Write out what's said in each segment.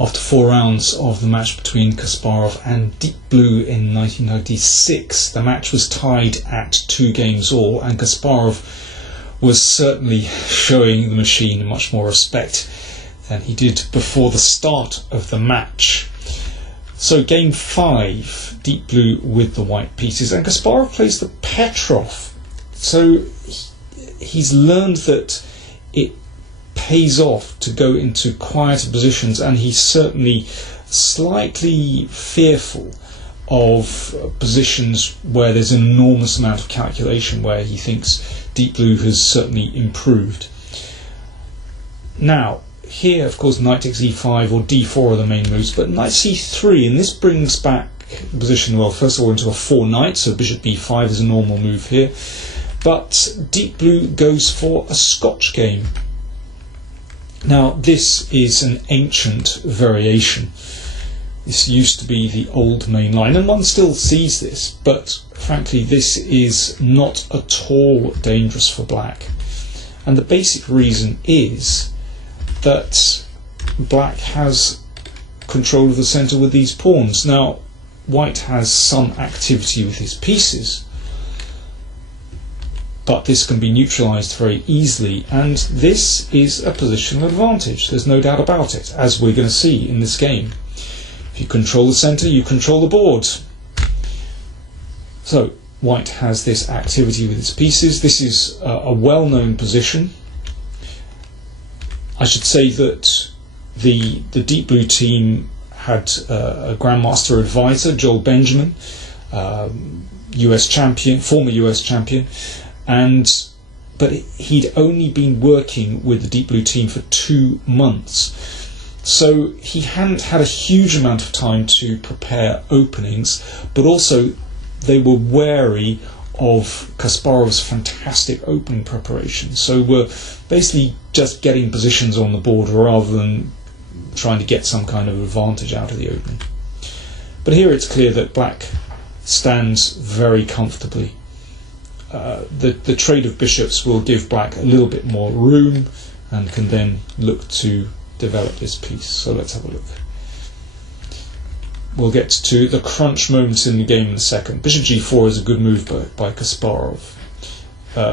After 4 rounds of the match between Kasparov and Deep Blue in 1996, the match was tied at 2 games all, and Kasparov was certainly showing the machine much more respect than he did before the start of the match. So game 5, Deep Blue with the white pieces, and Kasparov plays the Petrov. So he's learned that it pays off to go into quieter positions, and he's certainly slightly fearful of positions where there's an enormous amount of calculation, where he thinks Deep Blue has certainly improved. Now here, of course, knight takes e5 or d4 are the main moves, but knight c3, and this brings back the position, well, first of all into a 4 knight, so bishop b5 is a normal move here, but Deep Blue goes for a Scotch game. Now this is an ancient variation. This used to be the old main line, and one still sees this, but frankly this is not at all dangerous for black. And the basic reason is that black has control of the centre with these pawns. Now white has some activity with his pieces, but this can be neutralised very easily, and this is a positional advantage, there's no doubt about it, as we're going to see in this game. If you control the centre, you control the board. So white has this activity with its pieces. This is a well-known position. I should say that the Deep Blue team had a Grandmaster advisor, Joel Benjamin, US champion, former US champion, but he'd only been working with the Deep Blue team for 2 months, so he hadn't had a huge amount of time to prepare openings, but also they were wary of Kasparov's fantastic opening preparation, so we're basically just getting positions on the board rather than trying to get some kind of advantage out of the opening. But here it's clear that black stands very comfortably. The trade of bishops will give black a little bit more room and can then look to develop this piece. So let's have a look. We'll get to the crunch moments in the game in a second. Bishop g4 is a good move by Kasparov,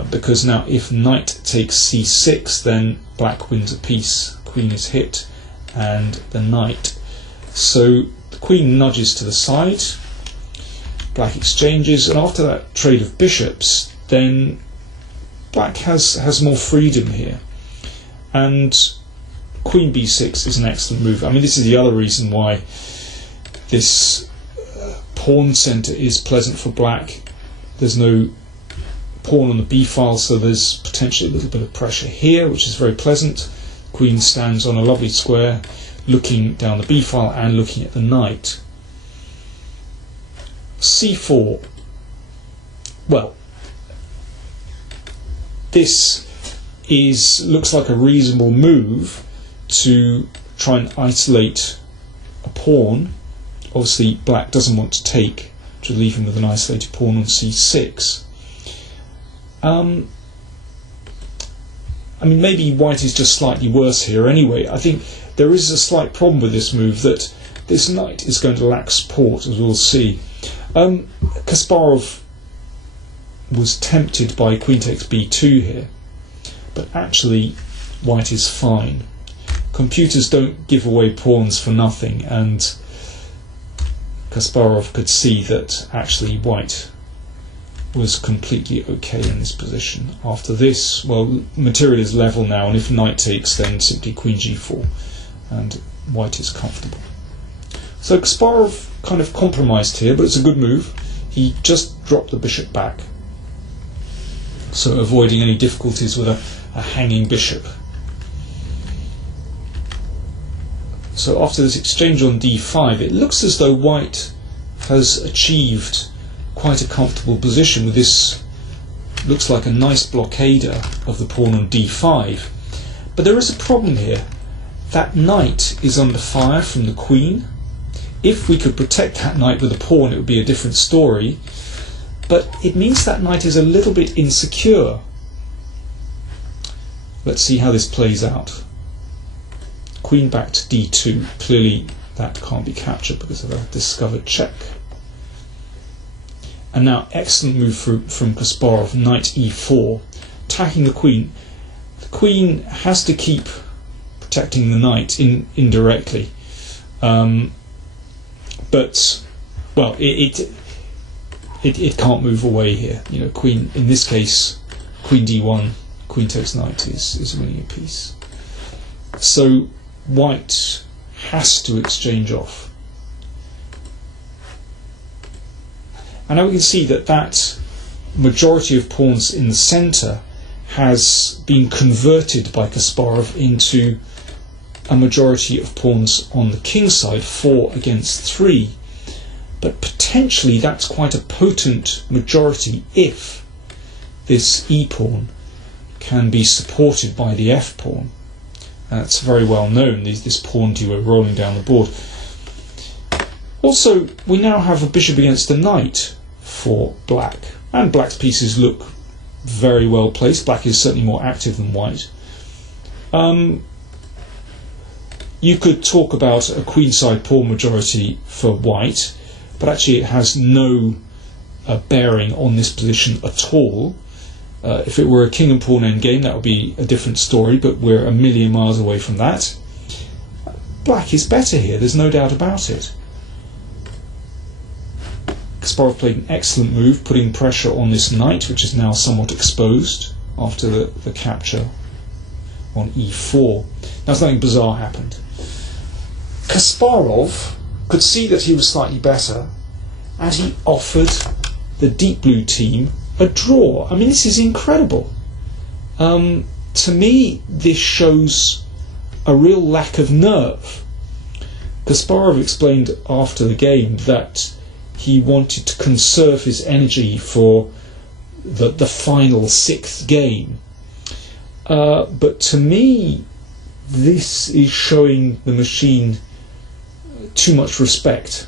because now if knight takes c6, then black wins a piece, queen is hit, and the knight. So the queen nudges to the side, black exchanges, and after that trade of bishops, then black has more freedom here, and queen b6 is an excellent move. I mean, this is the other reason why this pawn centre is pleasant for black. There's no pawn on the b file, so there's potentially a little bit of pressure here, which is very pleasant. Queen stands on a lovely square, looking down the b file and looking at the knight. c4, well, this looks like a reasonable move to try and isolate a pawn. Obviously black doesn't want to take, to leave him with an isolated pawn on c6. I mean, maybe white is just slightly worse here anyway. I think there is a slight problem with this move, that this knight is going to lack support, as we'll see. Kasparov was tempted by queen takes b2 here, but actually white is fine. Computers don't give away pawns for nothing, and Kasparov could see that actually white was completely okay in this position. After this, well, material is level now, and if knight takes, then simply queen g4, and white is comfortable. So Kasparov kind of compromised here, but it's a good move. He just dropped the bishop back, so avoiding any difficulties with a hanging bishop. So after this exchange on d5, it looks as though white has achieved quite a comfortable position with this, looks like a nice blockader of the pawn on d5. But there is a problem here. That knight is under fire from the queen. If we could protect that knight with a pawn, it would be a different story, but it means that knight is a little bit insecure. Let's see how this plays out. queen back to d2. Clearly that can't be captured because of a discovered check. And now excellent move from Kasparov, knight e4, attacking the queen. The queen has to keep protecting the knight indirectly, but well, it can't move away here. You know, queen in this case, queen d1, queen takes knight is winning a piece. So white has to exchange off. And now we can see that majority of pawns in the centre has been converted by Kasparov into a majority of pawns on the king side, 4 against 3. But potentially that's quite a potent majority if this e-pawn can be supported by the f-pawn. That's very well known, this pawn duo rolling down the board. Also, we now have a bishop against a knight for black, and black's pieces look very well placed. Black is certainly more active than white. You could talk about a queenside pawn majority for white, but actually it has no bearing on this position at all. If it were a king and pawn endgame, that would be a different story, but we're a million miles away from that. Black is better here, there's no doubt about it. Kasparov played an excellent move, putting pressure on this knight, which is now somewhat exposed after the capture on e4. Now something bizarre happened. Kasparov could see that he was slightly better, and he offered the deep blue team a draw. I mean, this is incredible. To me, this shows a real lack of nerve. Kasparov explained after the game that he wanted to conserve his energy for the final 6th game. But to me, this is showing the machine too much respect.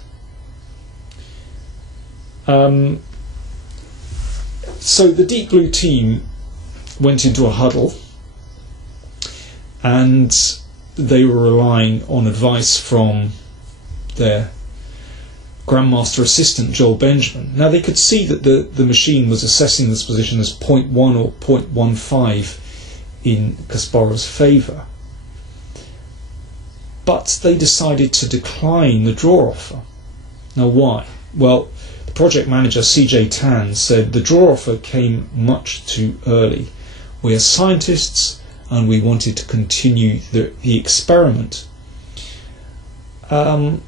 So the deep blue team went into a huddle, and they were relying on advice from their Grandmaster assistant Joel Benjamin. Now they could see that the machine was assessing this position as 0.1 or 0.15 in Kasparov's favour, but they decided to decline the draw offer. Now why? Well, the project manager CJ Tan said the draw offer came much too early. We are scientists and we wanted to continue the experiment. And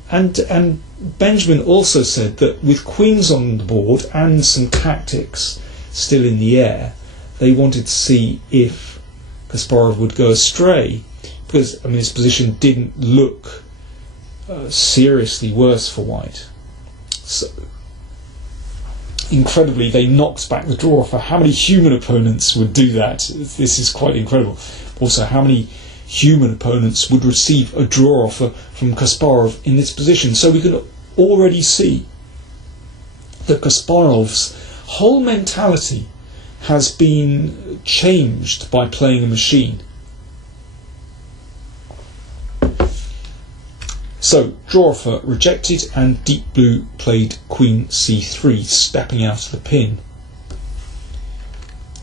Benjamin also said that with queens on the board and some tactics still in the air, they wanted to see if Kasparov would go astray, because I mean his position didn't look seriously worse for white. So incredibly, they knocked back the draw offer. How many human opponents would do that? This is quite incredible. Also, how many human opponents would receive a draw offer from Kasparov in this position? So we can already see that Kasparov's whole mentality has been changed by playing a machine. So draw offer rejected, and deep blue played queen c3, stepping out of the pin.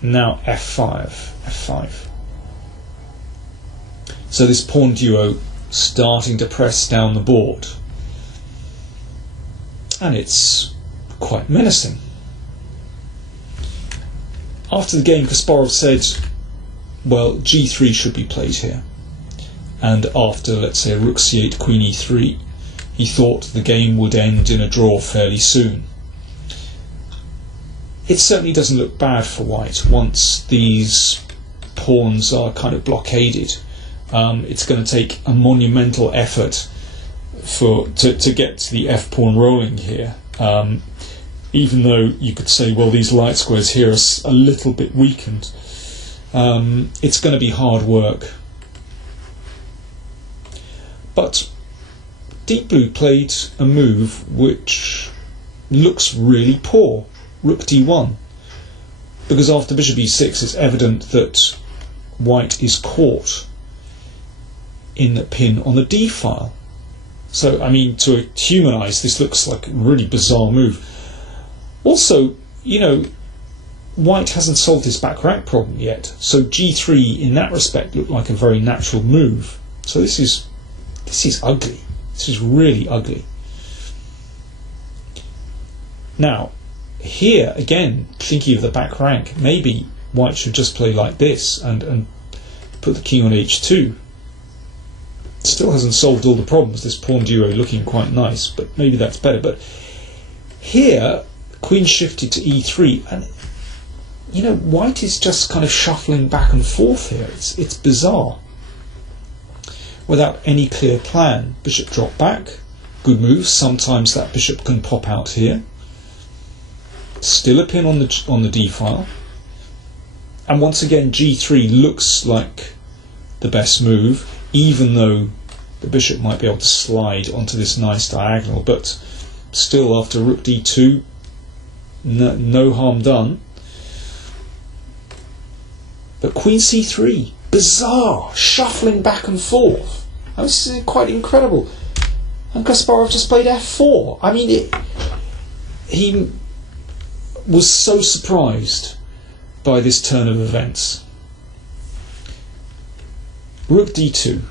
Now f5. So this pawn duo starting to press down the board, and it's quite menacing. After the game, Kasparov said, well, g3 should be played here. And after, let's say, a rook c8, queen e3, he thought the game would end in a draw fairly soon. It certainly doesn't look bad for white once these pawns are kind of blockaded. It's going to take a monumental effort to get the f-pawn rolling here. Even though you could say, well, these light squares here are a little bit weakened. It's going to be hard work. But deep blue played a move which looks really poor, rook d1, because after bishop e6 it's evident that white is caught. in the pin on the d file. So, I mean, to humanise, this looks like a really bizarre move. Also, you know, white hasn't solved his back rank problem yet, so g3 in that respect looked like a very natural move. So this is ugly. This is really ugly. Now, here again, thinking of the back rank, maybe white should just play like this and put the king on h2. Still hasn't solved all the problems. This pawn duo looking quite nice, but maybe that's better. But here, queen shifted to e3, and you know, white is just kind of shuffling back and forth here. It's bizarre. Without any clear plan. Bishop drop back. Good move. Sometimes that bishop can pop out here. Still a pin on the d file. And once again, g3 looks like the best move, even though the bishop might be able to slide onto this nice diagonal. But still, after rook d2, no harm done. But queen c3, bizarre, shuffling back and forth. This is quite incredible. And Kasparov just played f4. I mean, he was so surprised by this turn of events. Rook d2.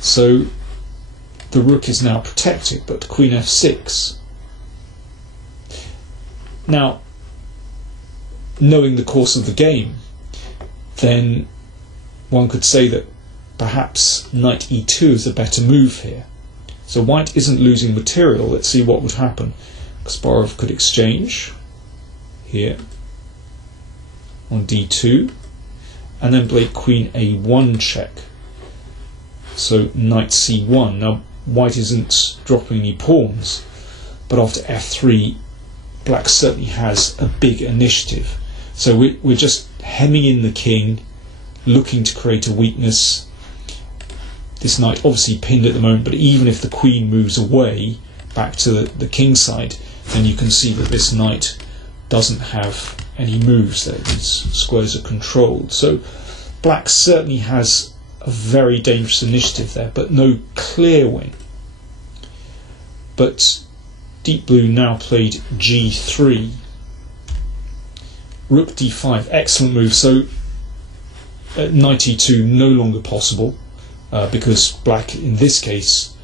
So the rook is now protected, but queen f6. Now, knowing the course of the game, then one could say that perhaps knight e2 is a better move here. So white isn't losing material. Let's see what would happen. Kasparov could exchange here on d2 and then play queen a1 check. So knight c1. Now white isn't dropping any pawns, but after f3 black certainly has a big initiative. So we're just hemming in the king, looking to create a weakness. This knight obviously pinned at the moment, but even if the queen moves away back to the king side, then you can see that this knight doesn't have any moves there. These squares are controlled. So black certainly has a very dangerous initiative there, but no clear win. But Deep Blue now played g3. Rook d5, excellent move. So knight e2 no longer possible, because black in this case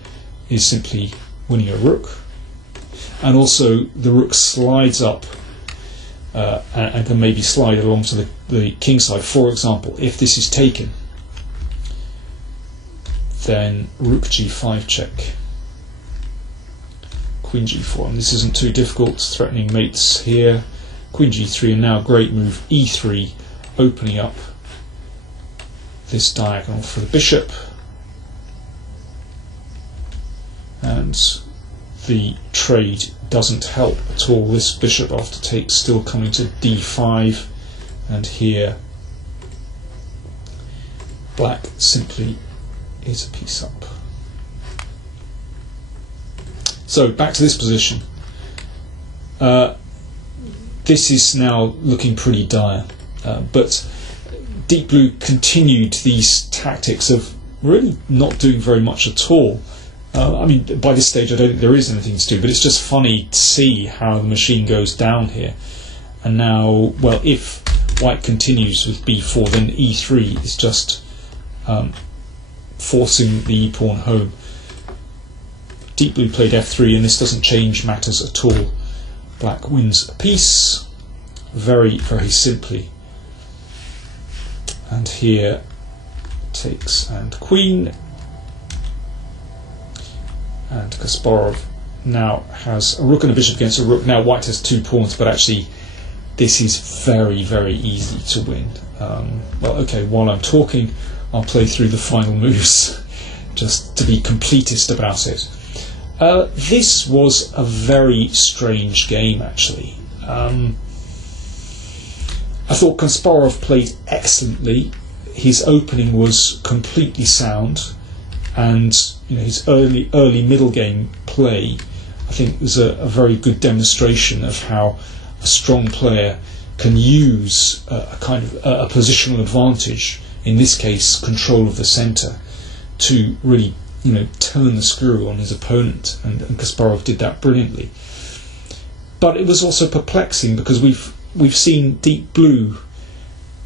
is simply winning a rook. And also the rook slides up and can maybe slide along to the king side. For example, if this is taken, then rook g5 check, queen g4, and this isn't too difficult, threatening mates here, queen g3, and now great move e3, opening up this diagonal for the bishop, and the trade doesn't help at all. This bishop after takes still coming to d5, and here black simply is a piece up. So back to this position. This is now looking pretty dire, but Deep Blue continued these tactics of really not doing very much at all. I mean, by this stage I don't think there is anything to do, but it's just funny to see how the machine goes down here. And now, well, if white continues with b4, then e3 is just forcing the e-pawn home. Deep Blue played f3, and this doesn't change matters at all. Black wins a piece very, very simply. And here takes and queen. And Kasparov now has a rook and a bishop against a rook. Now white has 2 pawns, but actually this is very, very easy to win. Well, okay, while I'm talking, I'll play through the final moves just to be completist about it. This was a very strange game, actually. I thought Kasparov played excellently. His opening was completely sound, and you know, his early middle game play, I think, was a very good demonstration of how a strong player can use a kind of a positional advantage in this case control of the centre, to really turn the screw on his opponent, and Kasparov did that brilliantly. But it was also perplexing because we've seen Deep Blue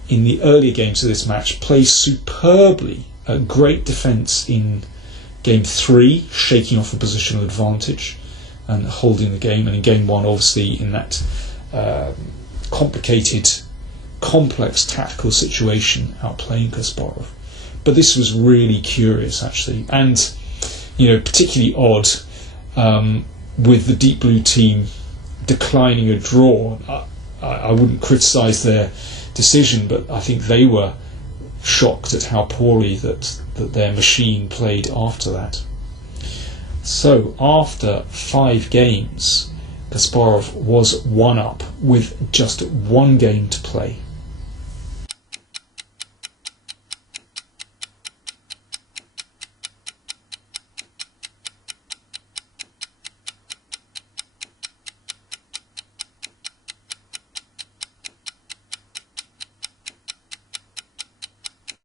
in the earlier games of this match play superbly, a great defence in Game 3, shaking off a positional advantage and holding the game, and in Game 1 obviously in that complicated, complex tactical situation outplaying Kasparov. But this was really curious actually, and particularly odd with the Deep Blue team declining a draw. I wouldn't criticise their decision, but I think they were shocked at how poorly that their machine played after that. So after 5 games, Kasparov was 1-up with just 1 game to play.